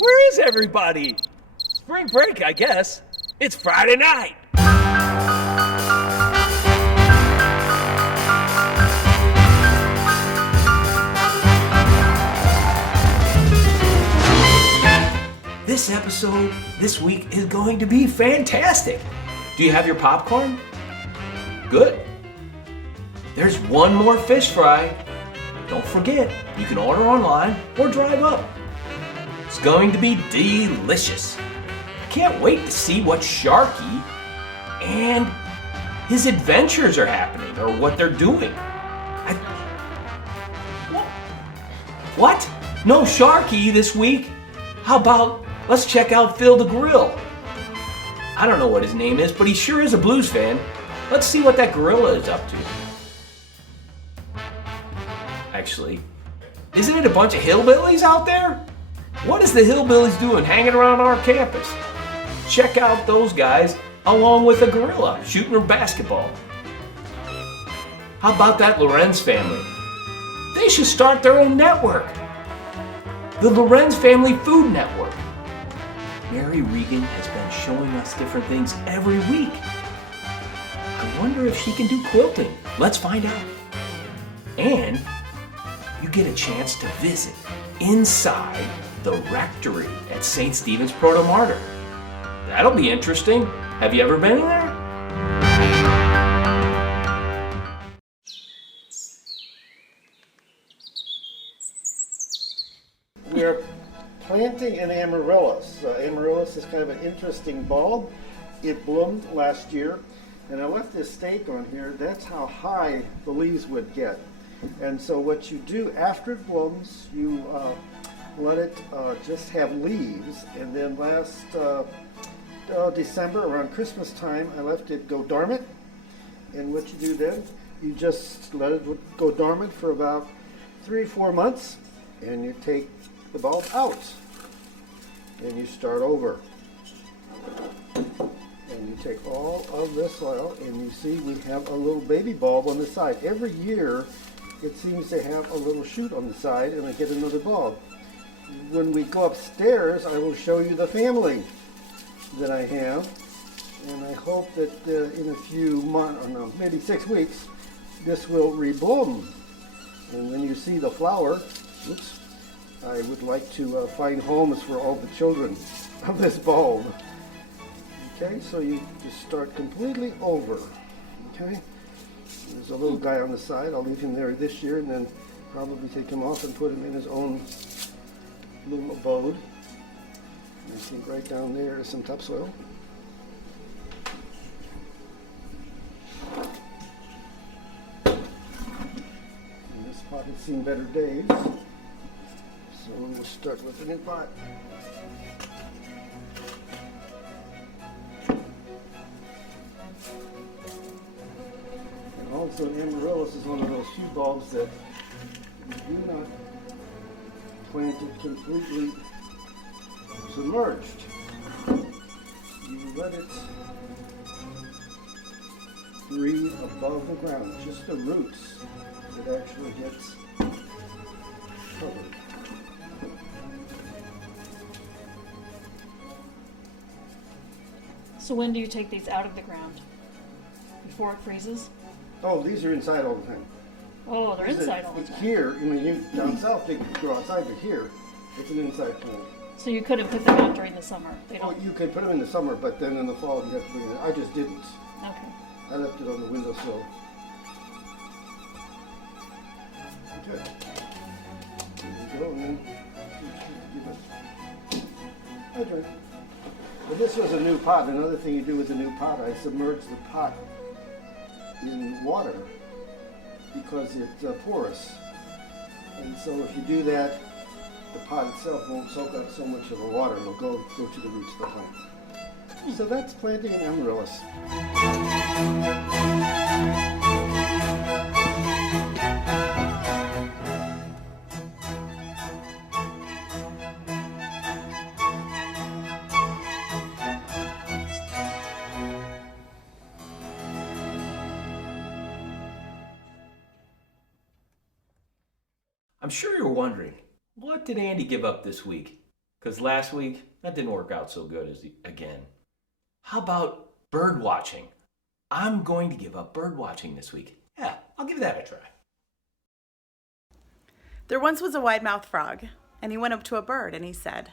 Where is everybody? Spring break, I guess. It's Friday night. This episode this week is going to be fantastic. Do you have your popcorn? Good. There's one more fish fry. Don't forget, you can order online or drive up. It's going to be delicious. Can't wait to see what Sharky and his adventures are happening, or what they're doing. What? No Sharky this week? How about let's check out Phil the Grill? I don't know what his name is, but he sure is a blues fan. Let's see what that gorilla is up to. Actually, isn't it a bunch of hillbillies out there? What is the hillbillies doing hanging around our campus? Check out those guys along with a gorilla shooting a basketball. How about that Lorenz family? They should start their own network. The Lorenz Family Food Network. Mary Regan has been showing us different things every week. I wonder if she can do quilting. Let's find out. And you get a chance to visit inside the rectory at St. Stephen's Proto-Martyr. That'll be interesting. Have you ever been in there? We're planting an amaryllis. Amaryllis is kind of an interesting bulb. It bloomed last year, and I left this stake on here. That's how high the leaves would get. And so what you do after it blooms, you let it just have leaves, and then last December, around Christmas time, I left it go dormant. And what you do then, you just let it go dormant for about 3 or 4 months, and you take the bulb out, and you start over. And you take all of this soil, and you see we have a little baby bulb on the side. Every year, it seems to have a little shoot on the side, and I get another bulb. When we go upstairs, I will show you the family that I have, and I hope that in a few months, or no, maybe 6 weeks, this will rebloom. And when you see the flower, oops, I would like to find homes for all the children of this bulb. Okay, so you just start completely over. Okay, there's a little guy on the side. I'll leave him there this year, and then probably take him off and put him in his own little abode. And I think right down there is some topsoil. And this pot has seen better days. So we'll start with a new pot. And also amaryllis is one of those few bulbs that you do not plant it completely submerged. You let it breathe above the ground, just the roots that actually gets covered. So when do you take these out of the ground? Before it freezes? Oh, these are inside all the time. Oh, they're inside all the It's time. here, down south they grow outside, but here it's an inside plant. So you couldn't put them out during the summer? They Oh, don't. you could put them in the summer, but then in the fall you have to bring it. I just didn't. Okay. I left it on the windowsill. Okay. Here we go, and then give it a drink. Well, this was a new pot. Another thing you do with a new pot, I submerge the pot in water because it's porous. And so if you do that, the pot itself won't soak up so much of the water. It'll go to the roots of the plant. So that's planting an amaryllis. I'm sure you're wondering, what did Andy give up this week? Because last week, that didn't work out so good again. How about bird watching? I'm going to give up bird watching this week. Yeah, I'll give that a try. There once was a wide-mouthed frog, and he went up to a bird and he said,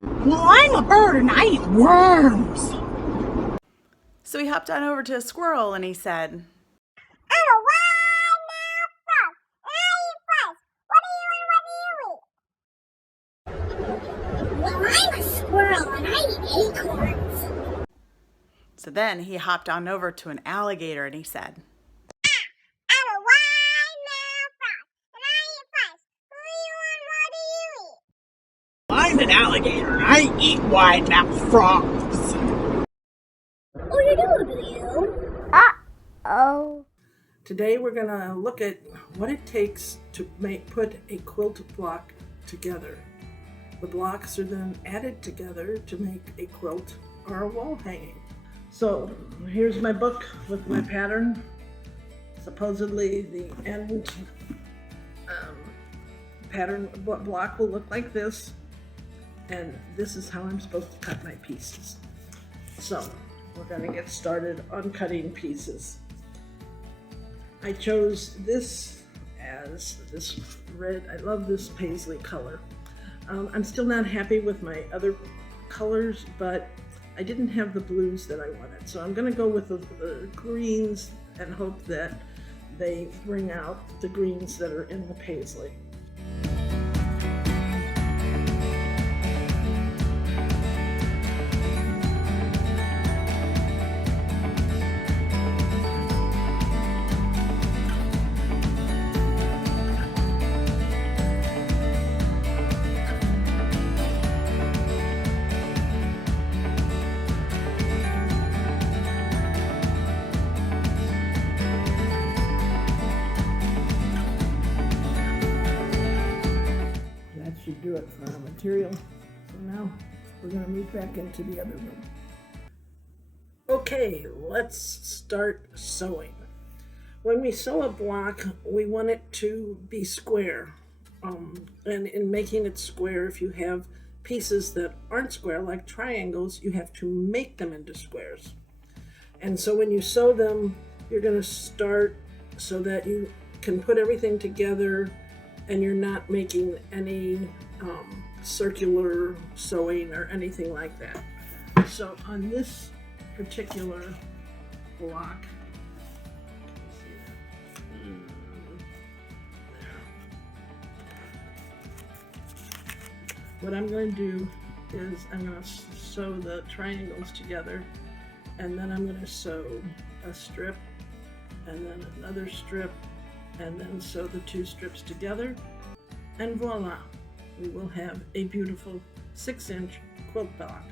"Well, I'm a bird and I eat worms." So he hopped on over to a squirrel and he said, "Well, I'm a squirrel and I eat acorns." So then he hopped on over to an alligator and he said, "I'm an alligator and I eat wide-mouthed frogs." Today we're going to look at what it takes to put a quilt block together. The blocks are then added together to make a quilt or a wall hanging. So here's my book with my pattern. Supposedly the end pattern block will look like this, and this is how I'm supposed to cut my pieces. So we're going to get started on cutting pieces. I chose this as this red. I love this paisley color. I'm still not happy with my other colors, but I didn't have the blues that I wanted. So I'm going to go with the greens and hope that they bring out the greens that are in the paisley. Should do it for our material. So now we're going to move back into the other room. Okay, let's start sewing. When we sew a block, we want it to be square. And in making it square, if you have pieces that aren't square, like triangles, you have to make them into squares. And so when you sew them, you're going to start so that you can put everything together and you're not making any circular sewing or anything like that. So on this particular block, what I'm going to do is I'm going to sew the triangles together, and then I'm going to sew a strip and then another strip, and then sew the two strips together, and voila, we will have a beautiful 6-inch quilt block.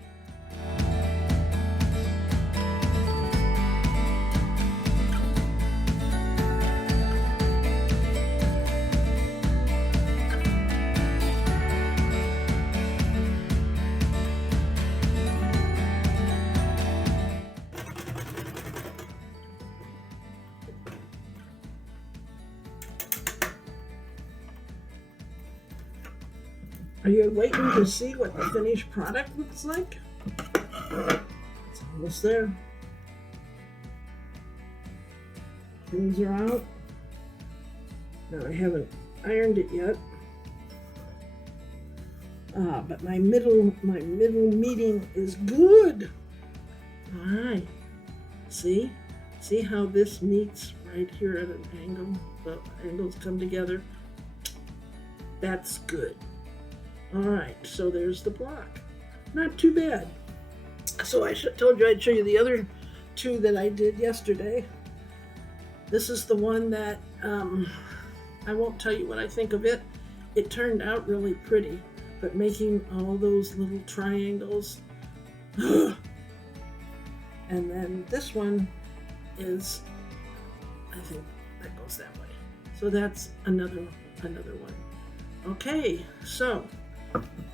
Are you waiting to see what the finished product looks like? It's almost there. Pins are out. Now I haven't ironed it yet. But my middle meeting is good. All right. See how this meets right here at an angle? The angles come together. That's good. All right, so there's the block. Not too bad. So I told you I'd show you the other two that I did yesterday. This is the one that I won't tell you what I think of it. It turned out really pretty, but making all those little triangles. And then this one is, I think that goes that way. So that's another one. Okay, so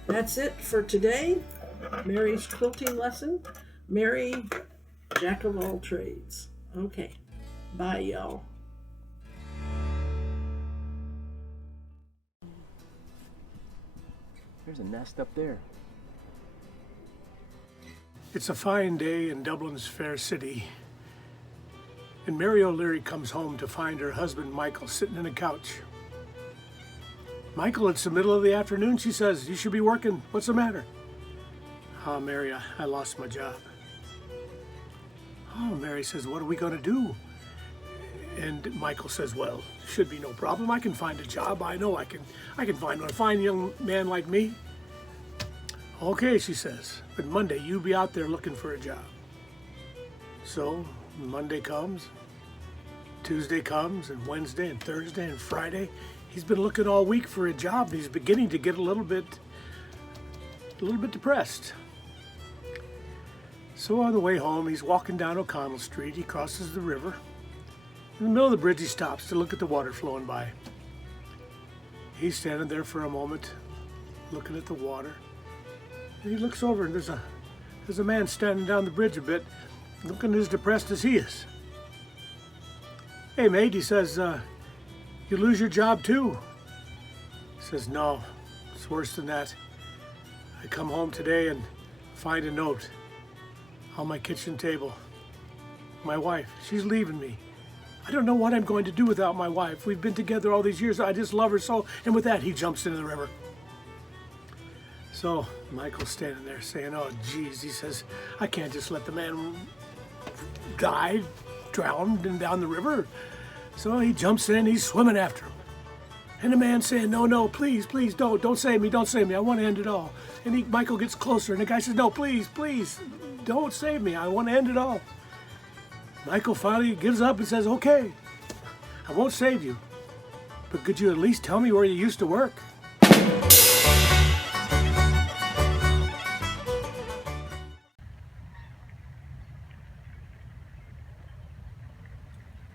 that's it for today. Mary's quilting lesson. Mary, jack of all trades. Okay, bye y'all. There's a nest up there. It's a fine day in Dublin's fair city, and Mary O'Leary comes home to find her husband Michael sitting in a couch. Michael, it's the middle of the afternoon, she says. You should be working. What's the matter? Oh, Mary, I lost my job. Oh, Mary says, what are we going to do? And Michael says, well, should be no problem. I can find a job. I know I can find one. A fine young man like me. Okay, she says, but Monday you be out there looking for a job. So Monday comes, Tuesday comes, and Wednesday and Thursday and Friday. He's been looking all week for a job. He's beginning to get a little bit depressed. So on the way home, he's walking down O'Connell Street. He crosses the river. In the middle of the bridge, he stops to look at the water flowing by. He's standing there for a moment, looking at the water. And he looks over, and there's a man standing down the bridge a bit, looking as depressed as he is. Hey, mate, he says, you lose your job too? He says, no, it's worse than that. I come home today and find a note on my kitchen table. My wife, she's leaving me. I don't know what I'm going to do without my wife. We've been together all these years. I just love her so. And with that, he jumps into the river. So Michael's standing there saying, oh, geez, he says, I can't just let the man die, drowned and down the river. So he jumps in, he's swimming after him. And the man's saying, no, please, don't save me, I want to end it all. And Michael gets closer, and the guy says, no, please, don't save me, I want to end it all. Michael finally gives up and says, okay, I won't save you, but could you at least tell me where you used to work?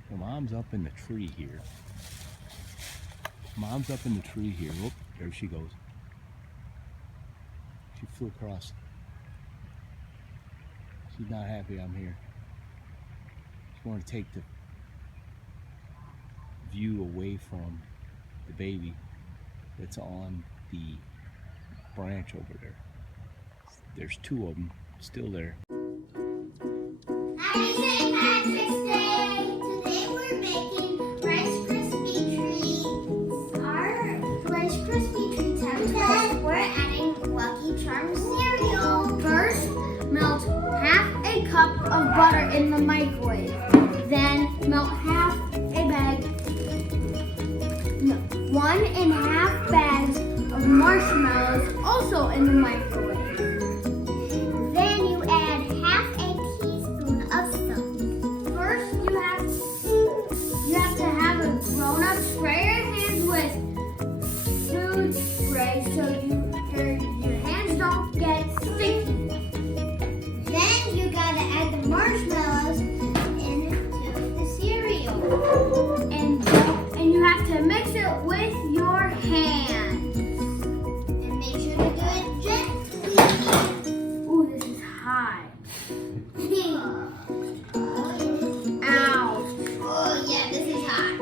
Well, Mom's up in the tree here. Oh, there she goes. She flew across. She's not happy I'm here. She wanted to take the view away from the baby that's on the branch over there. There's two of them still there. Happy St. Patrick's Day! Today we're making Rice Krispie treats. Our Rice Krispie treats have because we're adding Lucky Charms cereal. First, melt half a cup of butter in the microwave. Then melt half a bag, 1.5 bags of marshmallows also in the microwave. Then you add half a teaspoon of salt. First, you have to have a grown-up spray your hands with food spray so your hands don't get sticky. Then you gotta add the marshmallows into the cereal, and you have to mix it with your hands. And make sure to do it gently. Ooh, this is hot. Ow. Oh yeah, this is hot.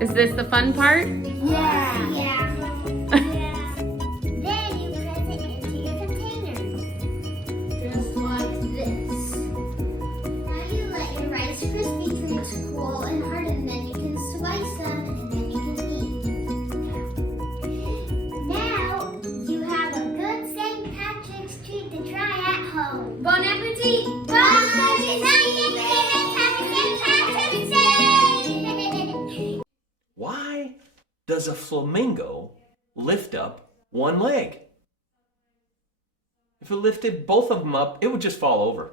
Is this the fun part? Yeah. Then you press it into your containers. Just like this. Now you let your Rice Krispie treats cool and harden, then you can slice them and then you can eat. Now you have a good St. Patrick's treat to try at home. Bon appetit! Bon appetit! Happy St. Patrick's Day! Why does a flamingo lift up one leg? If it lifted both of them up, it would just fall over.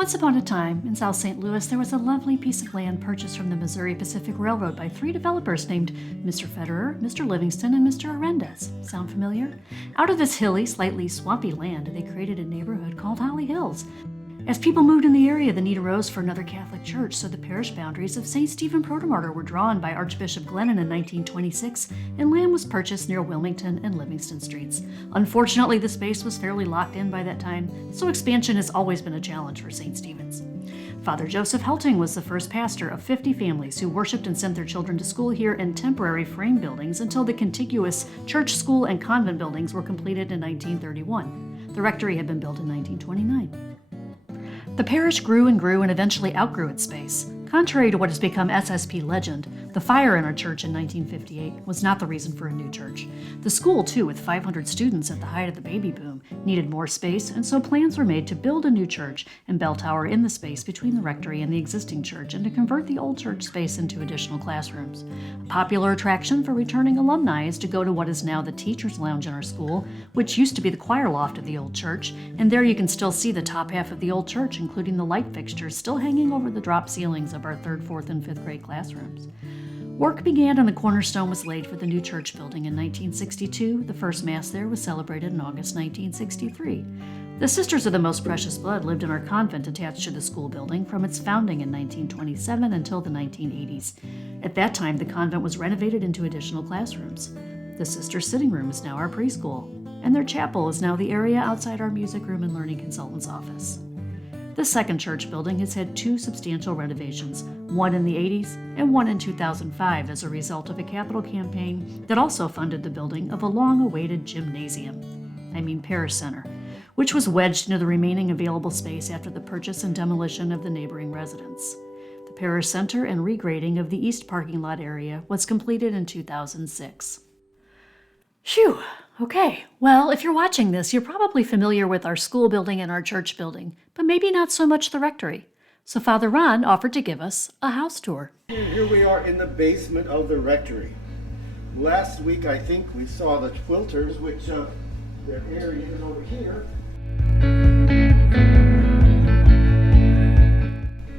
Once upon a time, in South St. Louis, there was a lovely piece of land purchased from the Missouri Pacific Railroad by 3 developers named Mr. Federer, Mr. Livingston, and Mr. Arendez. Sound familiar? Out of this hilly, slightly swampy land, they created a neighborhood called Holly Hills. As people moved in the area, the need arose for another Catholic church, so the parish boundaries of St. Stephen Protomartyr were drawn by Archbishop Glennon in 1926, and land was purchased near Wilmington and Livingston Streets. Unfortunately, the space was fairly locked in by that time, so expansion has always been a challenge for St. Stephen's. Father Joseph Helting was the first pastor of 50 families who worshiped and sent their children to school here in temporary frame buildings until the contiguous church, school, and convent buildings were completed in 1931. The rectory had been built in 1929. The parish grew and eventually outgrew its space. Contrary to what has become SSP legend, the fire in our church in 1958 was not the reason for a new church. The school, too, with 500 students at the height of the baby boom, needed more space, and so plans were made to build a new church and bell tower in the space between the rectory and the existing church, and to convert the old church space into additional classrooms. A popular attraction for returning alumni is to go to what is now the teacher's lounge in our school, which used to be the choir loft of the old church, and there you can still see the top half of the old church, including the light fixtures still hanging over the drop ceilings of our 3rd, 4th, and 5th grade classrooms. Work began and the cornerstone was laid for the new church building in 1962. The first Mass there was celebrated in August 1963. The Sisters of the Most Precious Blood lived in our convent attached to the school building from its founding in 1927 until the 1980s. At that time, the convent was renovated into additional classrooms. The Sisters' sitting room is now our preschool, and their chapel is now the area outside our music room and learning consultant's office. The second church building has had 2 substantial renovations, one in the 80s and one in 2005 as a result of a capital campaign that also funded the building of a long-awaited gymnasium, parish center, which was wedged into the remaining available space after the purchase and demolition of the neighboring residence. The parish center and regrading of the east parking lot area was completed in 2006. Phew! Okay, well, if you're watching this, you're probably familiar with our school building and our church building, but maybe not so much the rectory. So Father Ron offered to give us a house tour. Here we are in the basement of the rectory. Last week, I think, we saw the quilters, which their area is over here.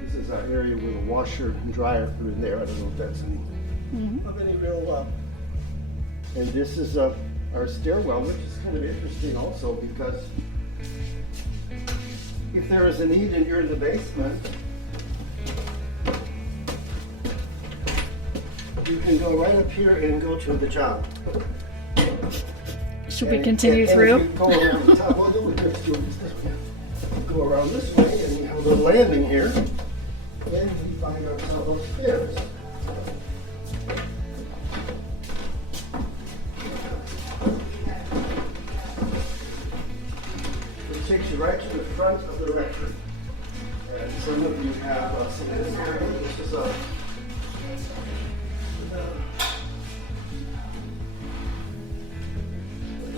This is our area with a washer and dryer are in there. I don't know if that's any real. And this is our stairwell, which is kind of interesting also because if there is a need and you're in the basement, you can go right up here and go to the job. Should we continue through? And go around the top. Well, let's do this way. Go around this way and we have a little landing here. And we find ourselves upstairs. Takes you right to the front of the rectory. And some of you have some of this area. This is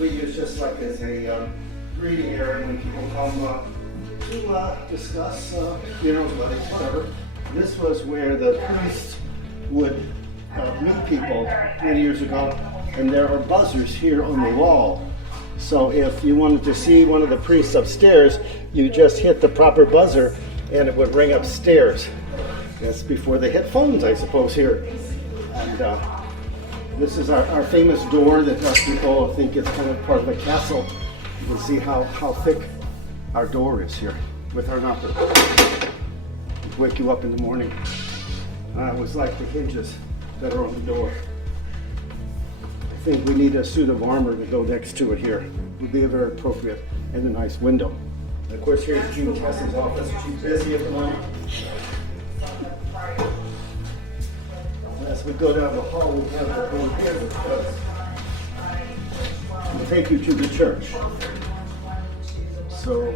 we use just like as a greeting area when people come to discuss, whatever. This was where the priests would meet people many years ago, and there are buzzers here on the wall. So if you wanted to see one of the priests upstairs, you just hit the proper buzzer and it would ring upstairs. That's before they hit phones, I suppose, here. And this is our famous door that people think is kind of part of a castle. You can see how thick our door is here with our knocker. Wake you up in the morning. It was like the hinges that are on the door. I think we need a suit of armor to go next to it here. It would be very appropriate, and a nice window. And of course, here's June Tess's office. She's busy at the moment. As we go down the hall, we have the room here that will take you to the church. So,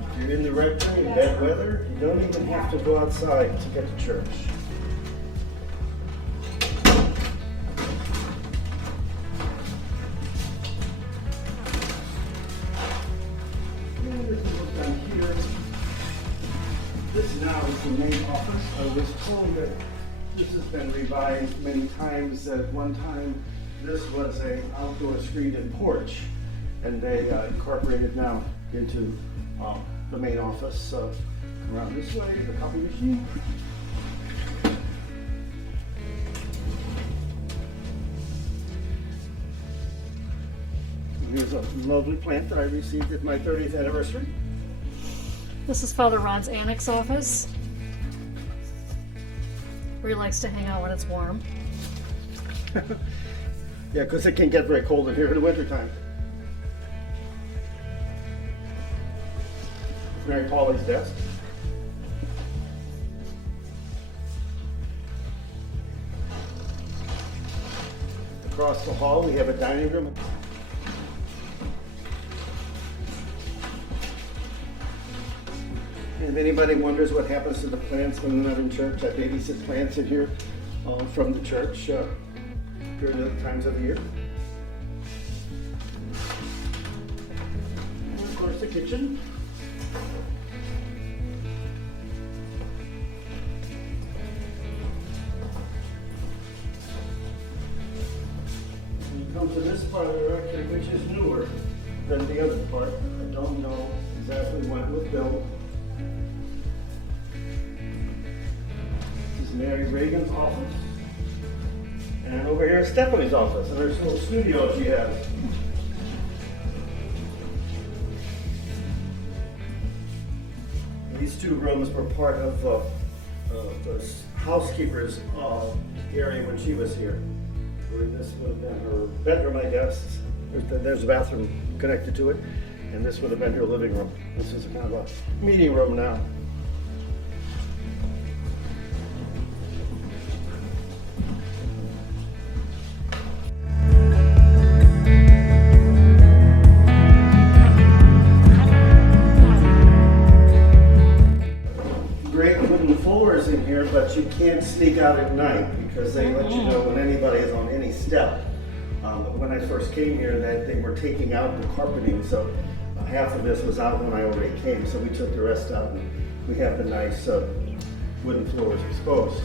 if you're in the rectory in bad weather, you don't even have to go outside to get to church. This now is the main office. I was told that this has been revised many times. At one time, this was an outdoor screened and porch, and they incorporated now into the main office Around this way, the copy machine. And here's a lovely plant that I received at my 30th anniversary. This is Father Ron's annex office, where he likes to hang out when it's warm. Yeah, because it can get very cold in here in the wintertime. Mary Polly's desk. Across the hall, we have a dining room. And if anybody wonders what happens to the plants when they're not in church, I babysit plants in here from the church during the times of the year. And of course, the kitchen. When you come to this part of the rectory, which is newer than the other part, I don't know exactly when it was built. This is Mary Reagan's office. And over here is Stephanie's office, and there's a little studio she has. These two rooms were part of the housekeeper's area when she was here. This would have been her bedroom, I guess. There's a bathroom connected to it, and this would have been her living room. This is kind of a meeting room now. In here, but you can't sneak out at night because they let you know when anybody is on any step. But when I first came here, that they were taking out the carpeting, so half of this was out when I already came, so we took the rest out, and we have the nice wooden floors exposed.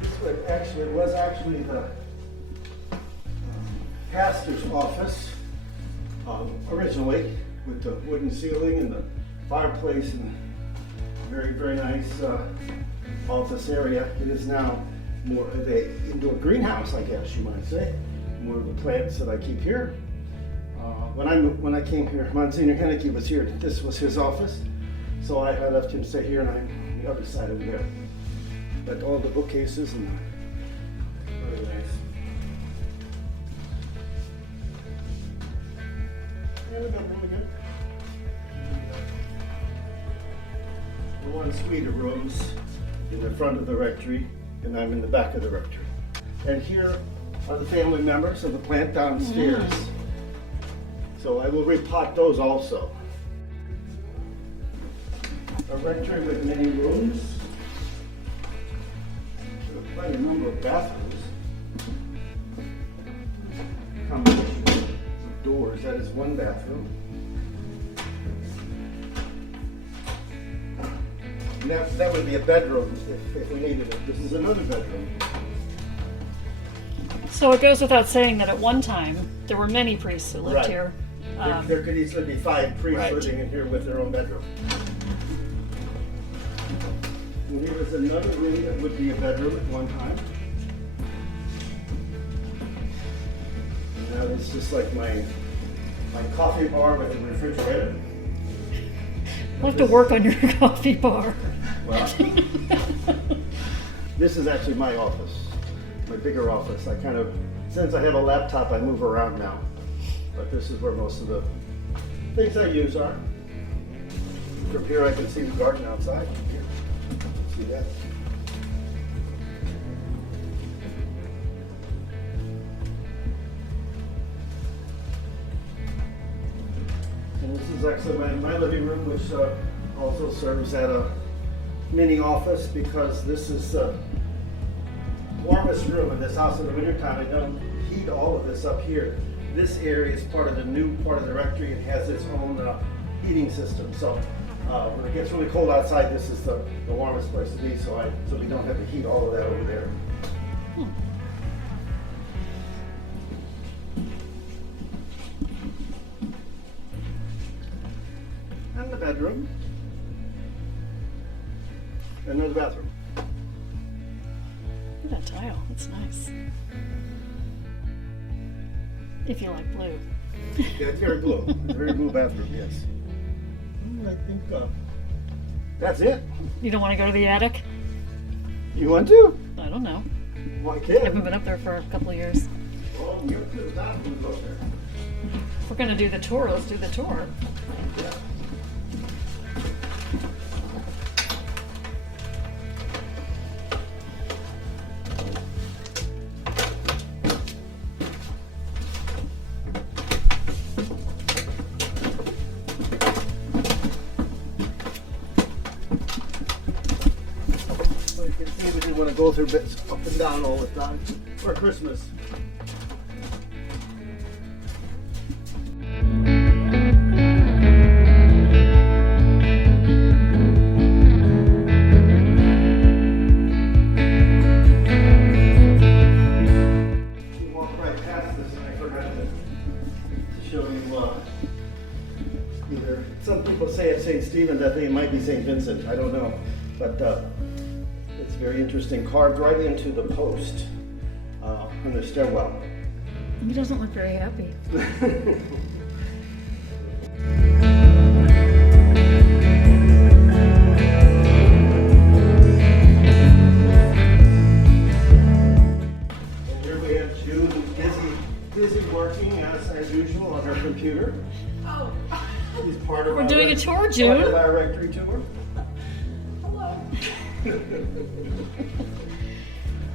This was actually the pastor's office originally, with the wooden ceiling and the fireplace and very, very nice office area. It is now more of a indoor greenhouse, I guess you might say. More of the plants that I keep here. When I came here, Monsignor Henneke was here. This was his office, so I left him stay here, and I'm on the other side over there. But all the bookcases and very nice. And a bedroom again. One suite of rooms in the front of the rectory, and I'm in the back of the rectory. And here are the family members of the plant downstairs. So I will repot those also. A rectory with many rooms, quite a number of bathrooms. Combination of doors, that is one bathroom. That would be a bedroom if we needed it. This is another bedroom. So it goes without saying that at one time there were many priests who lived here. There could easily be 5 priests living in here with their own bedroom. And here is another room that would be a bedroom at one time. And now it's just like my coffee bar with a refrigerator. We'll have to work on your coffee bar. Well, this is actually my office, my bigger office. Since I have a laptop, I move around now. But this is where most of the things I use are. From here I can see the garden outside. Here, see that? And this is actually my living room, which also serves as a mini office, because this is the warmest room in this house in the wintertime. I don't heat all of this up here. This area is part of the new part of the rectory. It has its own heating system. So when it gets really cold outside, this is the warmest place to be, so we don't have to heat all of that over there. And the bedroom. Another bathroom. Look at that tile. That's nice. If you like blue. Yeah, it's very blue. It's a very blue bathroom, yes. I think that's it. You don't want to go to the attic? You want to? I don't know. Well, I I can. haven't been up there for a couple of years. Well, you have to the bathrooms up there. If we're gonna do the tour, let's do the tour. So you can see we didn't want to go through bits up and down all the time for Christmas. We walked right past this and I forgot to show you either. Some people say it's St. Stephen's, I think it might be St. Vincent, I don't know. But it's very interesting, carved right into the post in the stairwell. He doesn't look very happy. And here we have June, busy working as usual on her computer. Oh. She's part of We're doing a tour, Part June. of our rectory tour.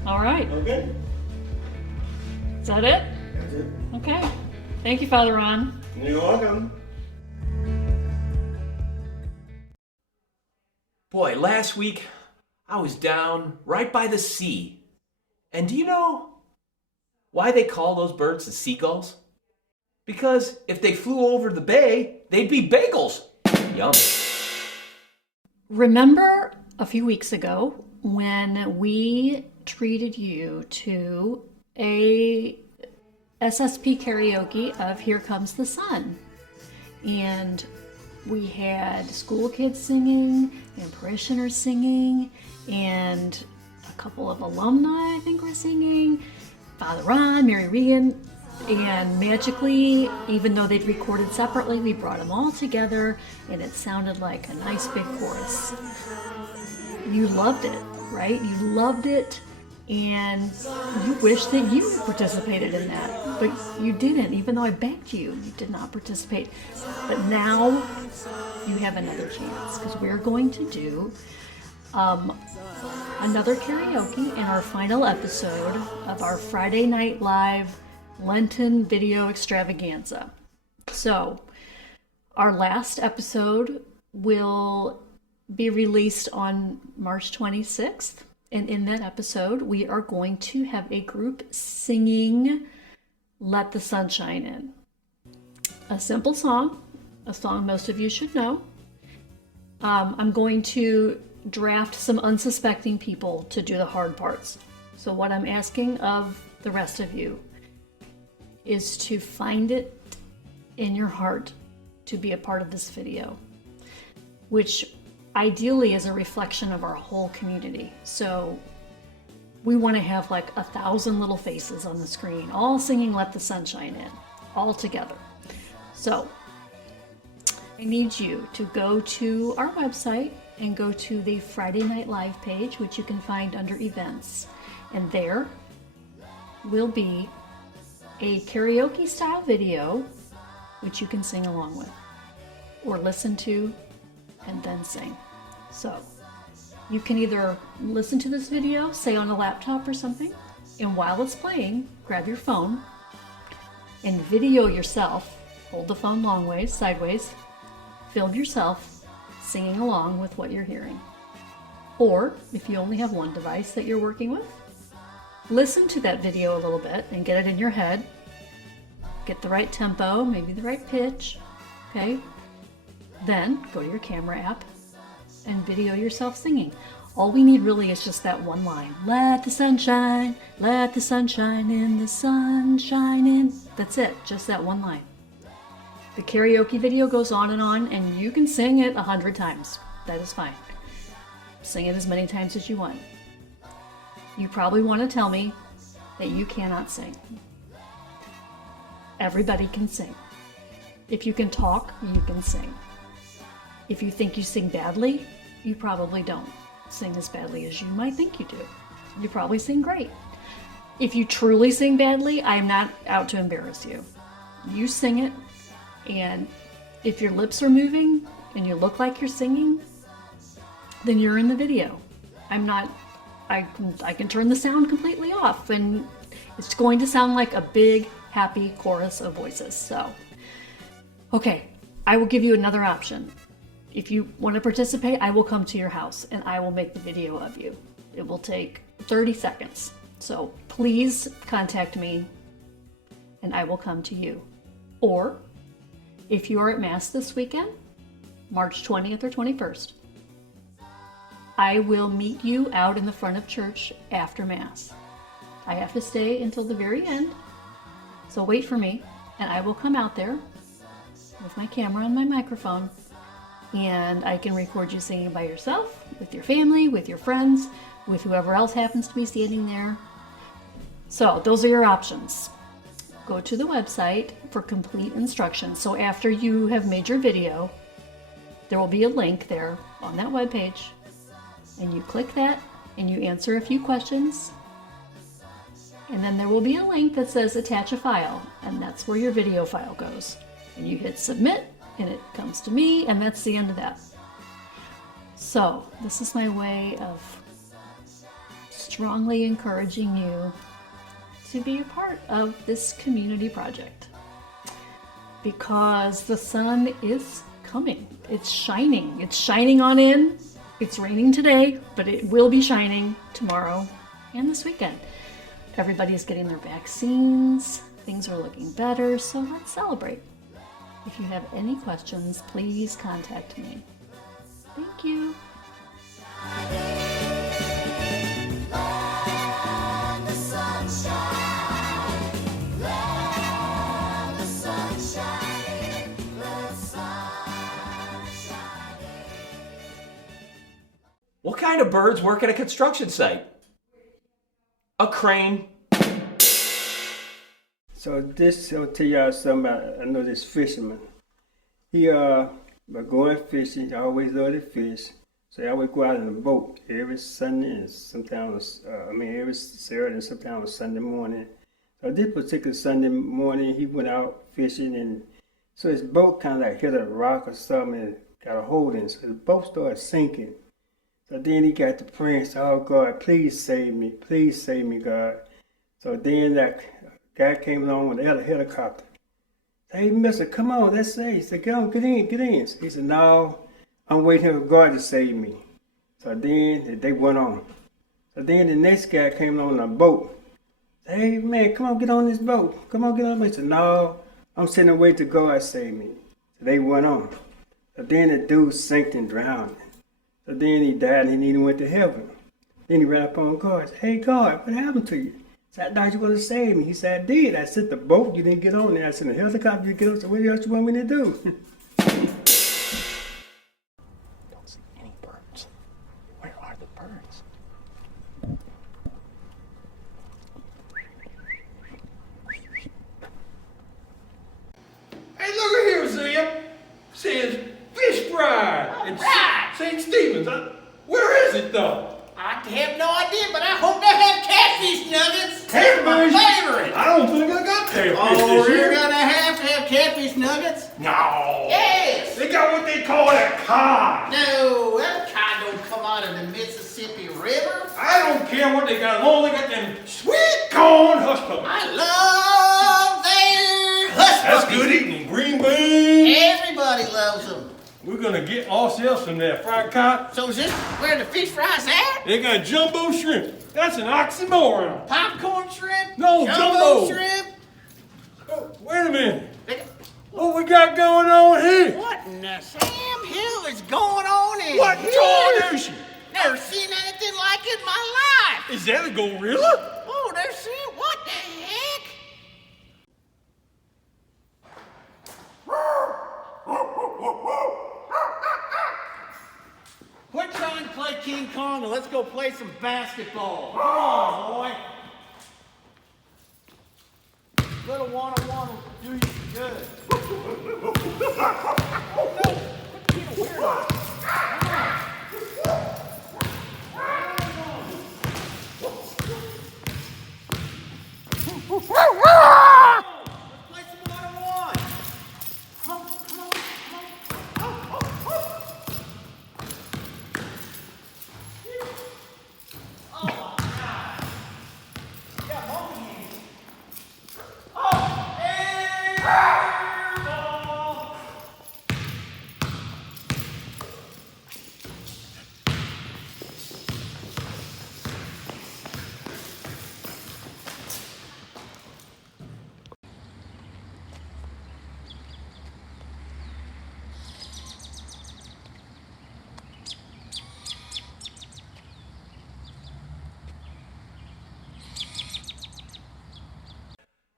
All right. Okay. Is that it? That's it. Okay. Thank you, Father Ron. You're welcome. Boy, last week I was down right by the sea. And do you know why they call those birds the seagulls? Because if they flew over the bay, they'd be bagels. Yum. Remember a few weeks ago when we treated you to a SSP karaoke of Here Comes the Sun? And we had school kids singing and parishioners singing and a couple of alumni, I think, were singing, Father Ron, Mary Regan, and magically, even though they'd recorded separately, we brought them all together and it sounded like a nice big chorus. You loved it, right? You loved it and you wish that you participated in that, but you didn't. Even though I begged you, you did not participate. But now you have another chance because we're going to do another karaoke in our final episode of our Friday Night Live Lenten video extravaganza. So, our last episode will be released on March 26th. And in that episode, we are going to have a group singing Let the Sunshine In. A simple song, a song most of you should know. I'm going to draft some unsuspecting people to do the hard parts. So what I'm asking of the rest of you is to find it in your heart to be a part of this video, which ideally is a reflection of our whole community. So we want to have like 1,000 little faces on the screen, all singing Let the Sunshine In, all together. So I need you to go to our website and go to the Friday Night Live page, which you can find under events. And there will be a karaoke style video which you can sing along with or listen to and then sing. So you can either listen to this video, say on a laptop or something, and while it's playing, grab your phone and video yourself, hold the phone long ways, sideways, film yourself singing along with what you're hearing. Or if you only have one device that you're working with, listen to that video a little bit and get it in your head. Get the right tempo, maybe the right pitch, okay? Then go to your camera app and video yourself singing. All we need really is just that one line. Let the sunshine in, the sunshine in. That's it, just that one line. The karaoke video goes on and you can sing it 100 times. That is fine. Sing it as many times as you want. You probably want to tell me that you cannot sing. Everybody can sing. If you can talk, you can sing. If you think you sing badly, you probably don't sing as badly as you might think you do. You probably sing great. If you truly sing badly, I'm not out to embarrass you. You sing it, and if your lips are moving and you look like you're singing, then you're in the video. I can turn the sound completely off, and it's going to sound like a big, happy chorus of voices. So, okay, I will give you another option. If you want to participate, I will come to your house and I will make the video of you. It will take 30 seconds. So please contact me and I will come to you. Or if you are at Mass this weekend, March 20th or 21st, I will meet you out in the front of church after Mass. I have to stay until the very end, so wait for me, and I will come out there with my camera and my microphone, and I can record you singing by yourself, with your family, with your friends, with whoever else happens to be standing there. So those are your options. Go to the website for complete instructions. So after you have made your video, there will be a link there on that webpage, and you click that and you answer a few questions, and then there will be a link that says attach a file, and that's where your video file goes. And you hit submit and it comes to me, and that's the end of that. So this is my way of strongly encouraging you to be a part of this community project, because the sun is coming. It's shining on in. It's raining today, but it will be shining tomorrow and this weekend. Everybody's getting their vaccines. Things are looking better, so let's celebrate. If you have any questions, please contact me. Thank you. What kind of birds work at a construction site? A crane. So this will tell y'all something about, I know this fisherman. He by going fishing, he always loved to fish. So he always go out in a boat every Sunday and sometimes every Saturday and sometimes Sunday morning. So this particular Sunday morning he went out fishing, and so his boat kind of like hit a rock or something and got a hold in it. So the boat started sinking. So then he got to praying, said, "Oh God, please save me, God." So then that guy came along with a helicopter. "Hey, mister, come on, let's save." He said, "Get on, get in." He said, "No, I'm waiting for God to save me." So then they went on. So then the next guy came along in a boat. "Hey, man, come on, get on this boat. Come on, get on." He said, "No, I'm sitting and waiting to God save me." So they went on. So then the dude sank and drowned. So then he died and he went to heaven. Then he ran up on God. Said, "Hey, God, what happened to you?" He said, "I thought you were going to save me." He said, "I did. I sent the boat. You didn't get on there. I sent the helicopter. You get on. So what else you want me to do?" Don't see any birds. Where are the birds? Hey, look at here, Zia. Says fish fry. It's right. St. Stephen's. Where is it though? I have no idea, but I hope they have catfish nuggets. Catfish? My favorite. I don't think I got catfish Oh, this year. you're gonna have catfish nuggets? No. Yes. They got what they call a cod. No, that kind don't come out of the Mississippi River. I don't care what they got. As long as they got them sweet corn hush puppies. I love their hush That's puppies. good eating. Green beans. Everybody loves them. We're gonna get ourselves some of that fried cod. So is this where the fish fry's at? They got jumbo shrimp. That's an oxymoron. Popcorn shrimp? No, jumbo. shrimp? Oh, wait a minute. What we got going on here? What in the Sam Hill is going on in What here? tornado? Never seen anything like it in my life. Is that a gorilla? Oh, they're seeing what the heck? Quit trying to play King Kong. Kong and let's go play some basketball. Come on, boy. Little wanna do you good. Oh no! Quit being a weirdo. Let's play some one-on-one. Come on. Oh, God. Yeah, monkey hands. Oh, air ball.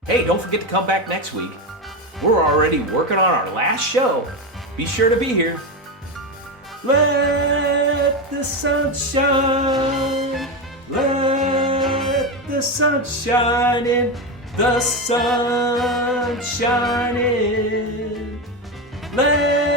Hey, don't forget to come back next week. We're already working on our last show. Be sure to be here. Let the sun shine. Let the sun shine in. The sun shine in. Let